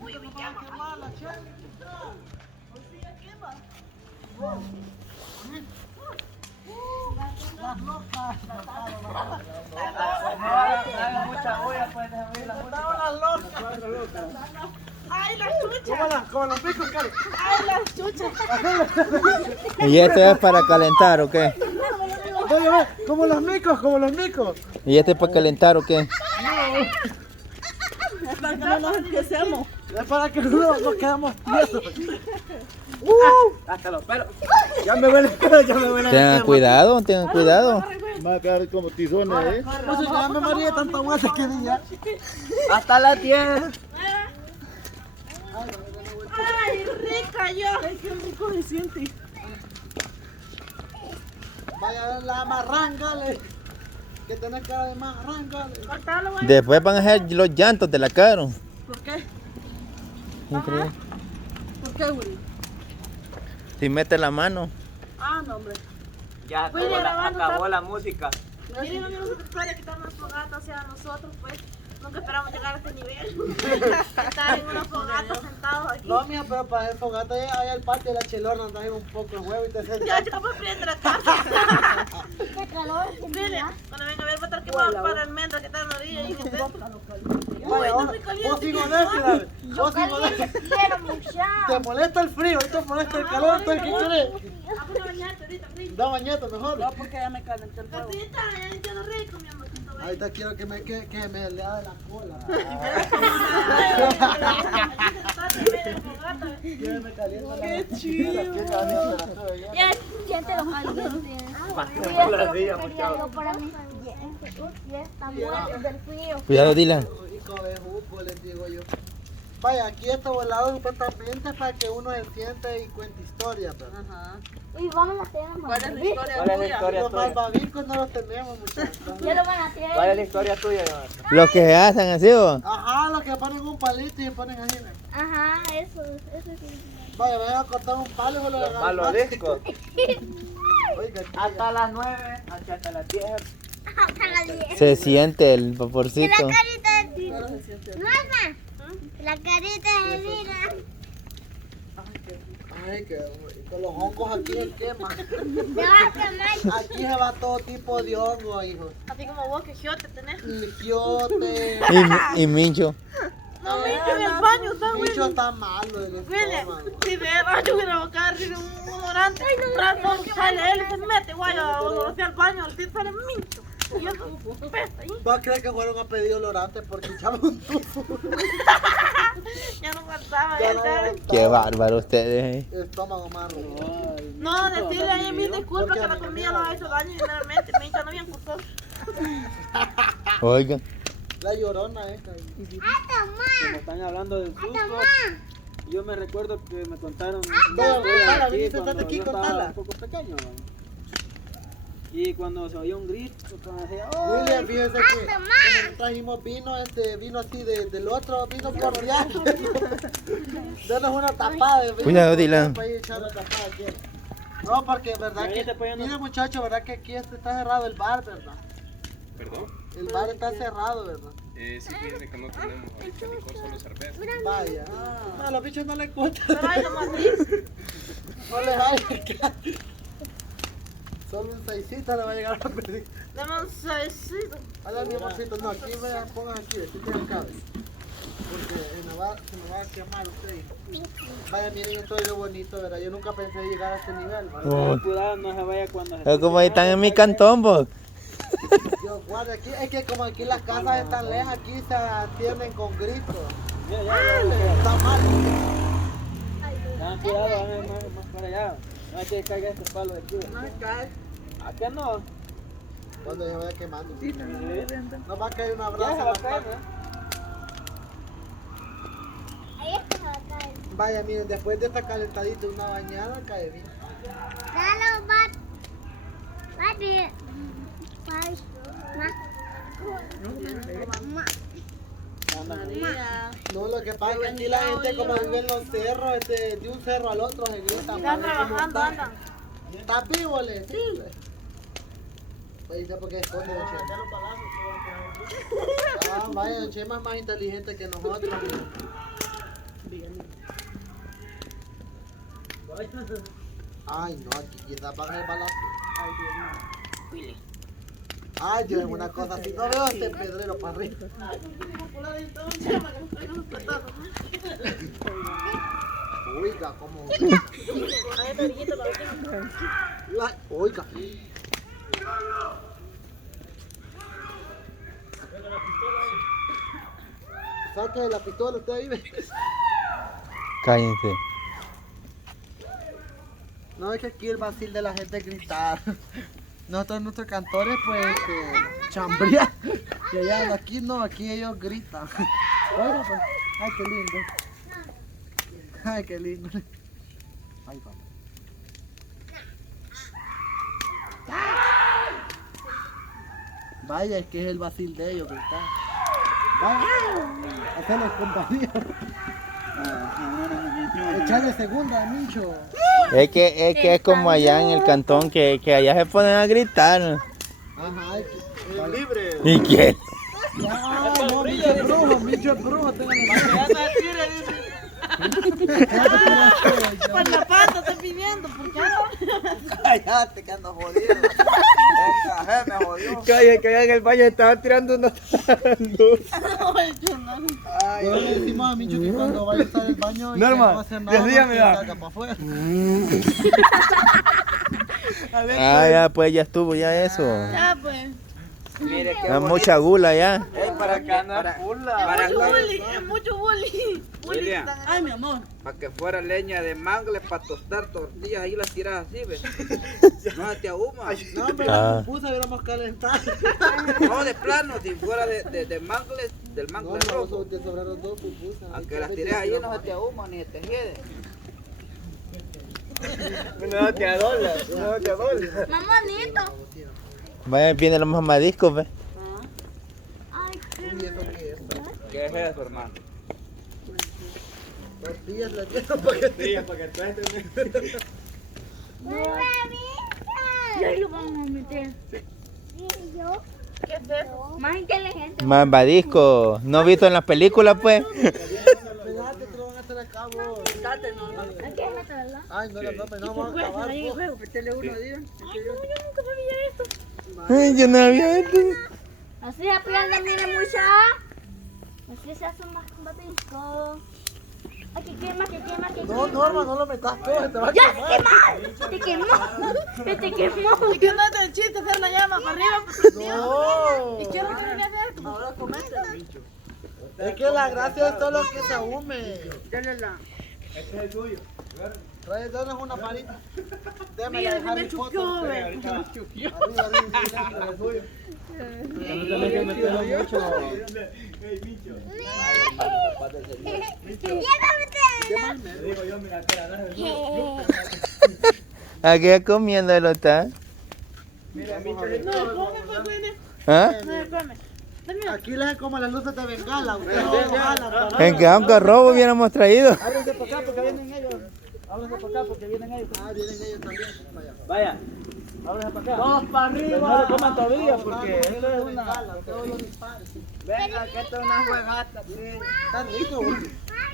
Uy, me llama. Las locas. Hagan mucha bulla, pues, déjame ir las locas. Ay, la chucha. Como los picos, Cari. Ay, la chucha. ¿Y esto es para calentar o qué? Oye, ve, como los micos, como los micos. ¿Y este es para calentar o qué? Es para que no nos empecemos. Es para que no nos quedamos tiesos. Hasta los pelos. Ya me huele el pelo, ya me huele el Tengan pelo. cuidado, tengan cuidado. Va a quedar como tizones, ¿eh? No sé, ya me mareé tanta vuelta que di ya. Hasta las 10. Ay, rica yo. Ay, qué rico se siente. Vaya la marrángale. Que tenés cara de marrángale. Cortalo, güey. Después van a ser los llantos de la cara. ¿Por qué? Increíble. ¿Por qué, Willy? Si mete la mano. Ah, no, hombre. Ya acabó la música. Miren, amigos, para quitarnos las fogatas hacia nosotros, pues. Nunca esperamos llegar a este nivel. Estar en una fogata sentados aquí. No, mía, pero para el fogata allá al patio de la chelona andas ahí un poco de huevo y te sientas. Ya, yo me prende la casa. Qué calor. Mire, cuando venga a ver va a estar quemado para almendra que está en la orilla y que esté. Vaya, no estoy caliente, vos sin que modestia, no. David. Vos sin modestia. Quiero mucha. Te molesta el frío, te molesta el calor, entonces ¿qué querés? Vamos a bañarte ahorita, frío. Da bañate mejor. No, porque ya me calenté el fuego. Gatita, ya entiendo rico, mi amorcito. Ahorita quiero que me lea de la cola. Que me calienta la Qué chido. Ya, siéntelo caliente. Algo para mis pies están muertos del frío. Cuidado, Dylan. Rico de fútbol, les digo yo. Vaya, aquí este volado supuestamente para que uno se siente y cuente historias, pero. Ajá. Y vamos a hacer ¿Cuál es la historia ¿Cuál es la tuya? historia Los tuya? malvaviscos no los tenemos, muchachos. Ya lo van a hacer. ¿Cuál es la historia tuya, Jonathan? Los que se hacen así, ¿o? Ajá, los que ponen un palito y se ponen así. ¿no? Ajá, eso sí. Vaya, vayan a cortar un palo y se lo Los regalan. malos discos. Oiga, aquí Hasta las 9, hasta las 10. Se siente el Y la vaporcito. carita de Tino. Norma, la carita de Tino. Ay, que con los hongos aquí se quema. Te vas a quemar. Aquí se va todo tipo de hongo, hijo. Así como vos que giote tenés. Giote. Y Mincho. No, mira, en el baño está, güey. Bicho está malo del Mire, estómago. si ve rayo que la boca tiene un odorante, rato sale él y se mete, guay, hacia el baño, al tiro sale mincho. Y eso pesta ahí. ¿Vos crees que fueron a pedir olorante porque echaban un tufo? Ya no faltaba, Ya ya no sabes. aguantaba. Qué bárbaro ustedes. El estómago más rojo. No, decirle ahí mil disculpas que la comida nos ha hecho daño y realmente, mincho, no bien cursos. Oigan. La llorona esta. Como están hablando del susto, yo me recuerdo que me contaron Vaya, contala, así vení, sentate cuando aquí, yo estaba contala. un poco pequeño. Y cuando se oía un grito, cuando decía, ¡oh! William, fíjese que como trajimos vino, vino así del otro, vino cordial. Denos una tapada de vino. Cuidado, Dylan. Para ir echando tapada aquí. No, porque verdad Ahí que, te apoyando. mire muchacho, verdad que aquí está cerrado el bar, ¿verdad? ¿Perdón? El bar está cerrado, ¿verdad? Sí, fíjate que no tenemos ahorita licor, solo cerveza. Vaya. No, a los bichos no les cuesta. Pero ahí nomás dice. No les vaya. Solo un seisito le va a llegar a pedir. Dame un seisito. Hola, mi amorcito, no, aquí vean, pongan aquí, aquí tienen cabe. Porque se me va a quemar usted. Vaya, miren esto es lo bonito, ¿verdad? Yo nunca pensé llegar a este nivel, ¿verdad? Oh. Cuidado, no se vaya cuando se Es como están en mi cantón, vos. Yo guardo aquí, es que como aquí las casas están lejas, aquí se atienden con gritos. Mira, ya. Está mal. Tengan cuidado, van más para allá. No hay que caiga este palo de aquí. No se cae. ¿A qué no? Cuando se vaya quemando. Sí. Nos va a caer una Ya brasa se en va a las caer, patas. Ahí está se va a caer. Vaya, miren, después de esta calentadita, una bañada, cae bien. Dale, Papi. María. No, lo que pasa es que aquí la gente como vive en los cerros, de un cerro al otro se grita. Están trabajando, andan. ¿Estás vivo, le? Sí. Dice porque esconde el Chema. Ah, vaya, el Chema es más inteligente que nosotros. Ay, no, aquí quizás van a ir balazo. Ay, yo en una cosa así, no veo este pedrero para arriba. Oiga, como... Oiga. Saque la pistola, usted ahí ve. Cállense. No, es que aquí el vacil de la gente es gritar. Nosotros, nuestros cantores, pues, chambrean. Y allá, aquí no, aquí ellos gritan. Bueno, pues, ay, qué lindo. Ay, qué lindo. Ay, papá. Vaya, es que es el vacil de ellos gritar. Vaya, hacerles compañía. Echarle segunda, Micho. Es que es como allá en el cantón que allá se ponen a gritar. Ajá, es libre. ¿Y quién? Ah, no, Micho es brujo, Micho es brujo. Por la pata estoy pidiendo, ¿por qué no? Cállate que ando jodido. El café me jodió. Que allá en el baño estaban tirando unos tarandos. Yo le decimos a Micho que cuando vaya a estar en el baño y No, que hermano, no hacer nada, decíame, que va. salga para afuera. Ah, ya, pues ya estuvo ya eso. Ya, pues. Mire qué Da bonito. mucha gula ya. Para que Es mucho bullying, es mucho bullying. William. Ay, mi amor. Para que fuera leña de mangle para tostar tortillas, ahí las tiras así, ¿ves? No se te ahuma. No, hombre, Ah. la pupusa hubiéramos calentado. No, de plano, si fuera de mangle, del No, mangle no, rojo. te sobraron dos pupusas. Aunque las tires ahí no se te ahuma ni se te hiede. No te adolas, no te adolas. Mamonito. Vaya, vienen los mamadiscos, ve. Ay, qué ¿Y eso qué es? ¿Qué es eso, hermano? Tortillas las lleno para que te... Ya lo vamos a meter. ¿Yo? ¿Qué es eso? Más inteligente. Mamadisco. ¿No visto en las películas, pues? Espérate, te lo van a hacer a cabo. Aquí es otra, ¿verdad? Ay, no, no, no vamos a acabar. po. Métele uno, Dios. Ay, no, yo nunca sabía esto. Ay, yo no había visto. Así se aprende, mire mucha. Así se hace un matisco. Ay, que quema, que quema, que No, quema. Norma, no lo metas todo, te va a ¡Ya quemar. se quemó! ¡Te quemó! ¡Te quemó! ¿Y qué no es el chiste hacer la llama para arriba? No. ¿Y qué es lo que viene a hacer esto? Ahora comete. Es que la gracia es todo lo que se ahume. Trae, danos una parita. Déjame Mira, la se de Harry me Potter. chupió, ve. Arriba, arriba, el suyo. Hay que meterlo mucho. Aquí comiéndolo está. No, ¿cómo fue, güey? ¿Ah? No, come. Aquí les como las luces de bengala. Ustedes no jalan, En que aunque robo hubiéramos traído. ábrense para acá porque vienen ellos. Ábrense para acá porque vienen ellos. Ah, vienen ellos también. Vaya. Vaya. Ábrense para acá. Todos para arriba. No lo coman todavía porque esto esto es una... Todos los disparos. Venga, que esto es una juegata, sí. Está rico, güey.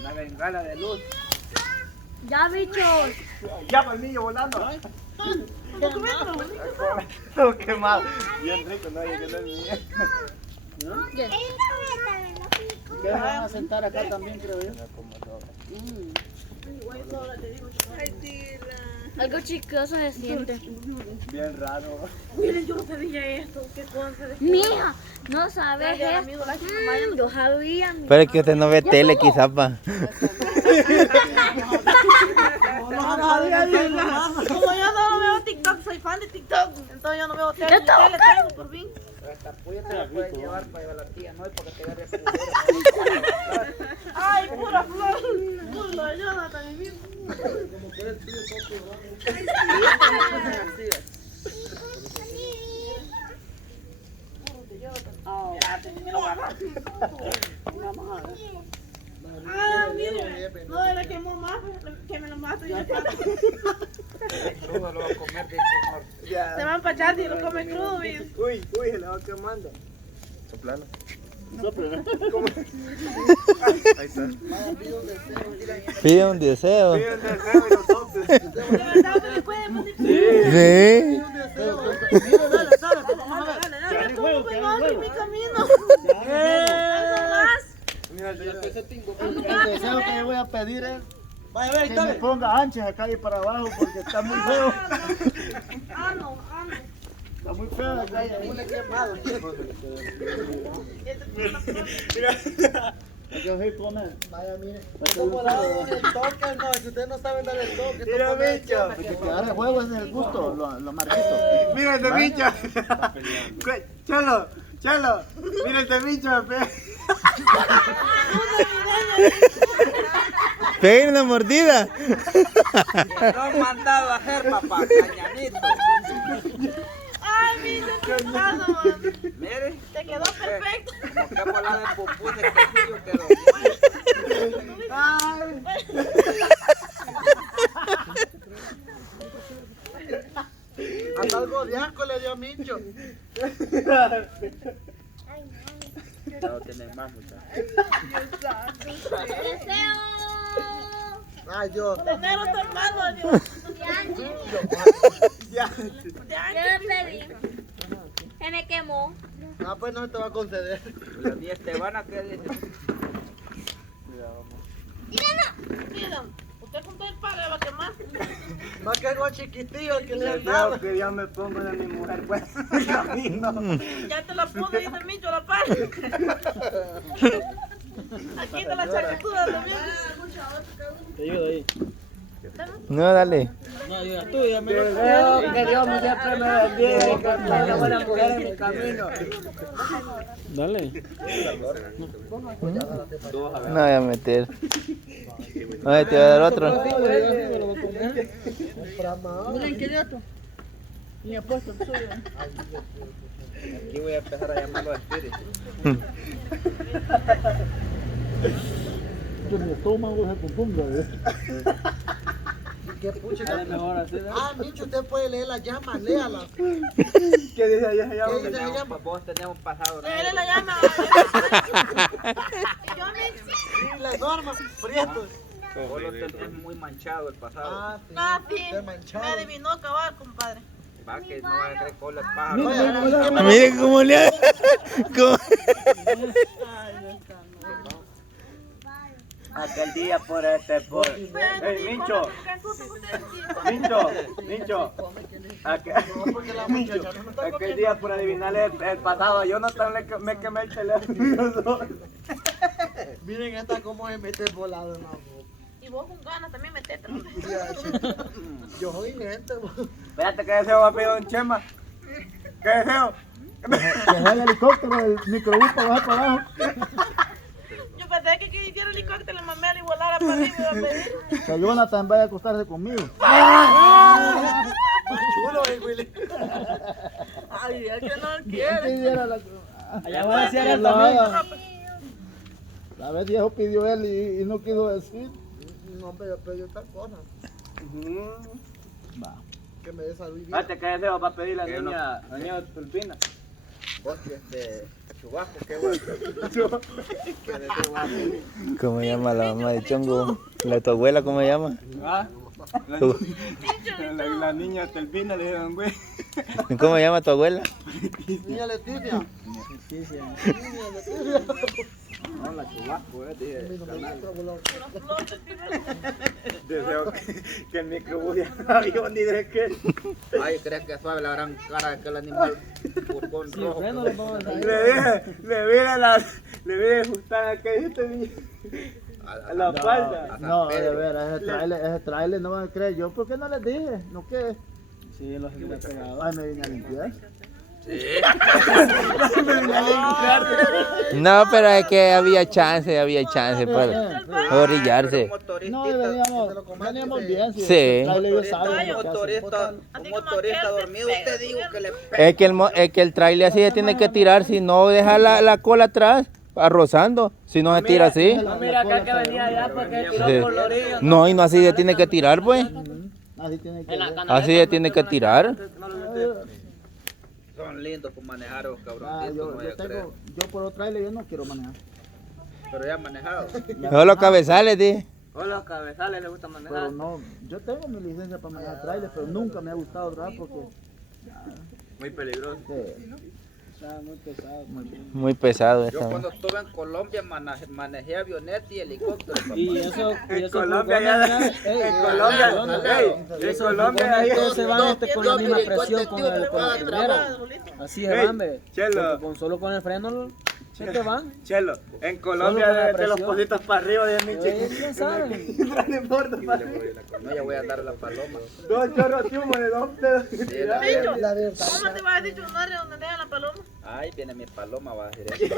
Una bengala de luz. Ya, bichos. Ya para el niño volando. Todo quemado. Bien rico, no hay que tener niño. Que van a sentar acá también, creo yo. Algo chistoso se siente. Bien raro. Miren, yo no sabía esto. ¿Qué cosa? Mija, no sabes esto. Yo sabía. Pero es que usted no ve tele, quizás, pa. Como yo no veo TikTok, soy fan de TikTok. Entonces yo no veo tele, ni tele tengo, por fin. Esta puya te la puedes llevar para llevar a la tía, no es porque te agarre pulguero. Ay, pura flor. Puro de Jonathan, mi mismo. Ah, mire. No, era quemó más, que me lo mato y ya está. Crudo lo va a comer, dice amor. Se va a empachar y lo come crudo, bien. Uy, se le va quemando. Soplalo. Pide un deseo. De verdad, ¿me le puede pedir? Sí. Dale, ¿cómo fue en mi camino? Algo más. El deseo que yo voy a pedir es que me ponga anchas acá y para abajo porque está muy feo. Está muy feo la calle. Muy quemado. Yo soy comer. Vaya, mire. Como la el toque, no, si ustedes no saben dar el toque, mira, bicho. Porque quedar el juego es el gusto, lo marquito. Mira este bicho. Chalo, mira este bicho. Pega una mordida. Lo han mandado a hacer, papá, cañanito. Ay, mi despertado, man. Mire. Te quedó perfecto. Como que bola de pupú de quesillo quedó. Hasta algo de asco le dio a Micho. No tiene más, muchachos. Deseo. Ay, Dios. Tener otro hermano, Dios. Yo le pedí. Se me quemó. Ah, pues no te va a conceder. Ni Estebana, ¿qué dice? Mira, usted con todo el palo le va a quemar. Más que algo chiquitillo que le han Yo dado. que yo me pongo de mi mujer, pues, camino. Ya te la puse, dice Micho, la pala. Aquí te la chacatura también. Te ayudo ahí. No, dale. No, ayuda tú, ya me deseo que Dios me siempre me bendiga, que tenga una buena mujer en mi camino. Dale. No voy a meter. Oye, te voy a dar otro. Aquí voy a empezar a llamarlo a espíritu. ¿Qué pucha? Dale mejor así, ¿no? Ah, Micho, usted puede leer las llamas, léalas. ¿Qué dice allá? ¿Qué dice la llama? Vos tenés un pasado. Él la llama. Y yo me... Sí, las normas, prietos. Vos lo tenés muy manchado el pasado. Ah, sí. Ah, sí. Está manchado. Me adivinó acabar, compadre. Va que no va a creer con el pájaro. Mire cómo le hace. cómo- Aquel día por por... Mincho, aquel día por adivinarle el pasado, yo no me quemé el teléfono. Miren esta cómo se mete el volado en la boca. Y vos con ganas también metete. Yo soy gente, Espérate que deseo va a pedir un chema. ¿Qué deseo? que es el helicóptero, el microbús para bajar para abajo. Yo pensé que hiciera helicóptero, le mamé y volara para arriba y iba a pedir. Que Jonathan vaya a acostarse conmigo. Chulo, Willy. Ay, es que no quiere. Allá va a decir él La vez viejo pidió él y no quiso decir. No, pero yo pedí otra cosa. Va. Que me dé salud. Espérate que deseo va a pedir la niña Tulpina. Vos, chubasco, qué bueno. ¿Cómo llama la mamá de Chongo? ¿La tu abuela cómo llama? ¿Ah? Tu- La niña Tulpina le dijeron, güey. ¿Cómo llama tu abuela? Niña Leticia. No, la chubasco, dije. Deseo que el microbús ya no había ni de qué. Ay, ¿crees que suave la gran cara de aquel animal purpón rojo? Le vi ajustar aquel a la falda. No, de veras, ese trailer no van a creer. ¿Yo por qué no les dije? ¿No qué? Sí, los he pegado. Ay, me vine a limpiar. No, pero es que había chance para orillarse. No, veníamos bien. Sí. El trailer yo sabe Un lo que hace. motorista dormido, te digo que le Es que el trailer así se tiene que tirar, si no deja la cola atrás, rozando, si no se tira así. No, mira acá que venía allá porque tiró Sí. por la orilla. No, y no así se tiene que tirar, pues. Así tiene que ser. Así se tiene que tirar. Son lindos por manejar los Ah, cabroncitos, yo no vaya a creer. tengo, yo por otro trailer yo no quiero manejar. Pero ya han manejado. Solo los cabezales, di. O los cabezales les gusta Pero manejar. no, yo tengo mi licencia para manejar trailer, pero nunca me ha gustado trabajar porque Muy peligroso. está muy pesado. Muy pesado Yo esta. cuando estuve en Colombia manejé avioneta y helicóptero. papá. Y eso, En Colombia ya, en Colombia ahí. todos se van con la misma presión con el primero. Así es, van, ve. Chelo, Con solo con el freno se te van. Chelo, en Colombia Solo con la de los presión. positos para arriba de mi Ya saben. No importa, para arriba. No, ya voy a dar la paloma. Dos chorros de humo de dos dedos. Sí, la Dicho, verdad. ¿cómo te vas a decir un barrio donde dejan la paloma? Ay, viene mi paloma, va a decir eso.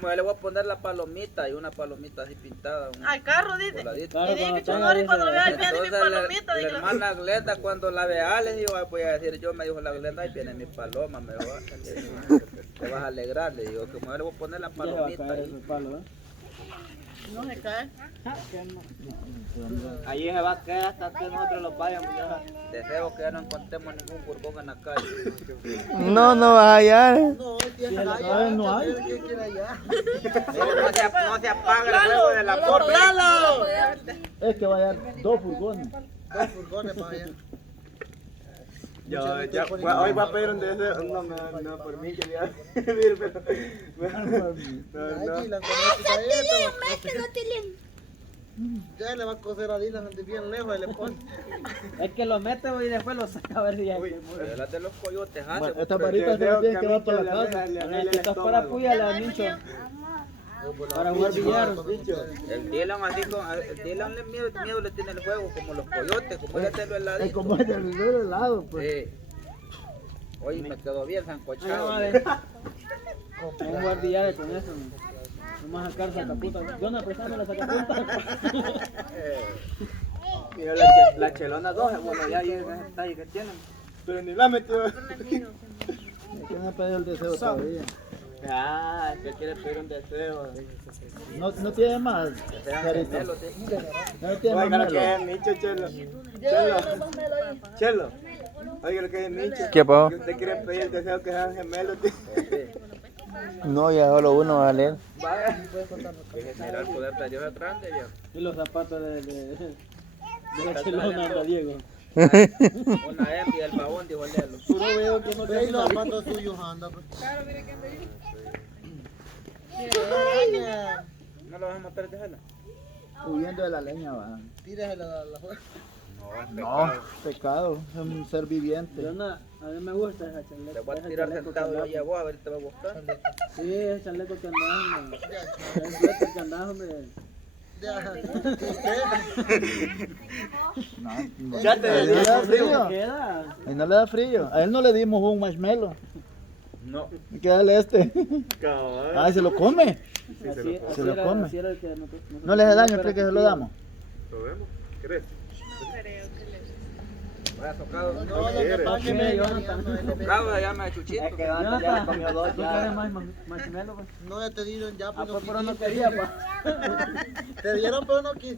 No, le voy a poner la palomita y una palomita así pintada. Al carro, dice. Voladito. Y dije que chonor y cuando lo vea ahí viene mi Entonces palomita. la dije, hermana Glenda cuando la vea le digo, voy a decir yo, me dijo la Glenda, ahí viene mi paloma, me dijo, te vas a alegrar, le digo, que me le voy a poner la palomita ahí. no se cae. Ahí se va a quedar hasta que nosotros los vayamos. Deseo que ya no encontremos ningún furgón en la calle. No, no vas a hallar. No hay. No se apaga el fuego de la forma. Es que va a haber 2 furgones. Ya, hoy va a pedir un deseo. No, por mí quería pedir, pero. No. Ya le va a coser a Dylan bien lejos y le pone. Es que lo mete y después lo saca a ver si ya. Pero las de los coyotes hace. Bueno, esta varita se la tiene que dar para la casa. Que estás para puyale a Mincho. Para jugar billar. El Dylan así el Dylan miedo le tiene el juego como los coyotes, como él lo Es heladito. como el del helado, pues. Sí. Oye, me quedó bien sancochado. Vamos a jugar billar con eso. Vamos a sacar sacaputa. Jonah, préstame la sacaputa. Mira la chelona 2, bueno, ya llega ese detalle que tienen. Pero ni la metió. Es que no ha pedido el deseo todavía. Ah, que quiere pedir un deseo. No tiene más. Carito. Gemelo, sí. No tiene más. Oiga lo que melo. es Micho, Chelo. Chelo. Oiga lo que es Micho. ¿Qué pasó? Que usted quiere pedir el deseo que sean gemelos. Tío. No, ya solo uno va a leer. Vaya. Que generar poder de Dios es grande, viejo. Y los zapatos de la chelona anda Diego. Una hembra y el babón, dijo el Lelo. Puro veo que no Ve y te los zapatos suyos anda. Pues. ¿No lo vas a matar de jala? Huyendo de la leña, va. Tírasela a la jueza. No, Pecado. Es un ser viviente. Jonah, a mí me gusta esa chaleco. te voy a ese tirar chaleco sentado que yo ahí a andaba. vos a ver si te va a gustar. Sí, ese chaleco que andaba, hombre. El suéter que andaba, hombre. Ya te Ahí no le da frío. Queda. Ahí no le da frío. A él no le dimos un marshmallow. No. Hay que darle este. Cabal. Ah, se lo come. Así Se lo era, come. así era el que nosotros No le hace daño, pero cree que se aquí lo damos. ¿Probemos? ¿Crees? Vaya tocado. ¿Qué, Jonathan? Tocado se llama de Chuchito. Es que antes ya le comió dos ¿Tú quieres ya. más marshmallow? Pues? No, ya te dieron ya, Ah, pues pero no quería, pa. Te dieron, pero no quise.